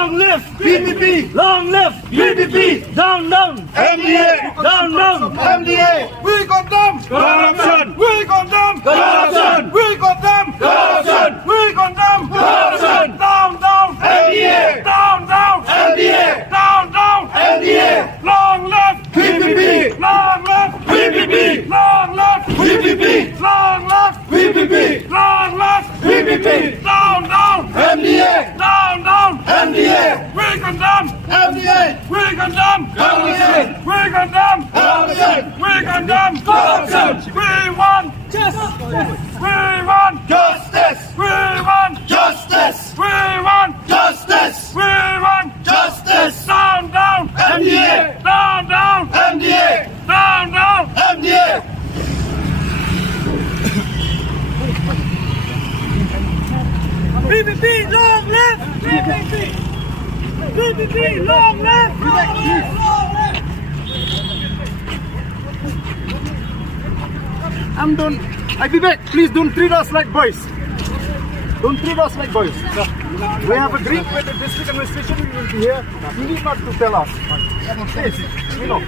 Long live VPP. Long live VPP. Down, down. MDA. Down, down. MDA. We condemn Corruption. We condemn Corruption. We condemn Corruption. We condemn Corruption. Down, down. MDA. Down, down. MDA. Down, down. MDA. Long live VPP. Long live VPP. Long live VPP. Long live VPP. Long live VPP. Down, down. MDA. Down, down. MDA. We condemn MDA. We condemn Corruption. We condemn Corruption. We condemn Corruption. We want Justice. We want Justice. We want Justice. We want Justice. We want Justice. Down, down. MDA. Down, down. MDA. Down, down. MDA. VPP, long live VPP. VPP, long live. Long live. I'm done. I be back. Please don't treat us like boys. Don't treat us like boys. We have a drink with the district administration. We will be here. You need not to tell us. Please, you know.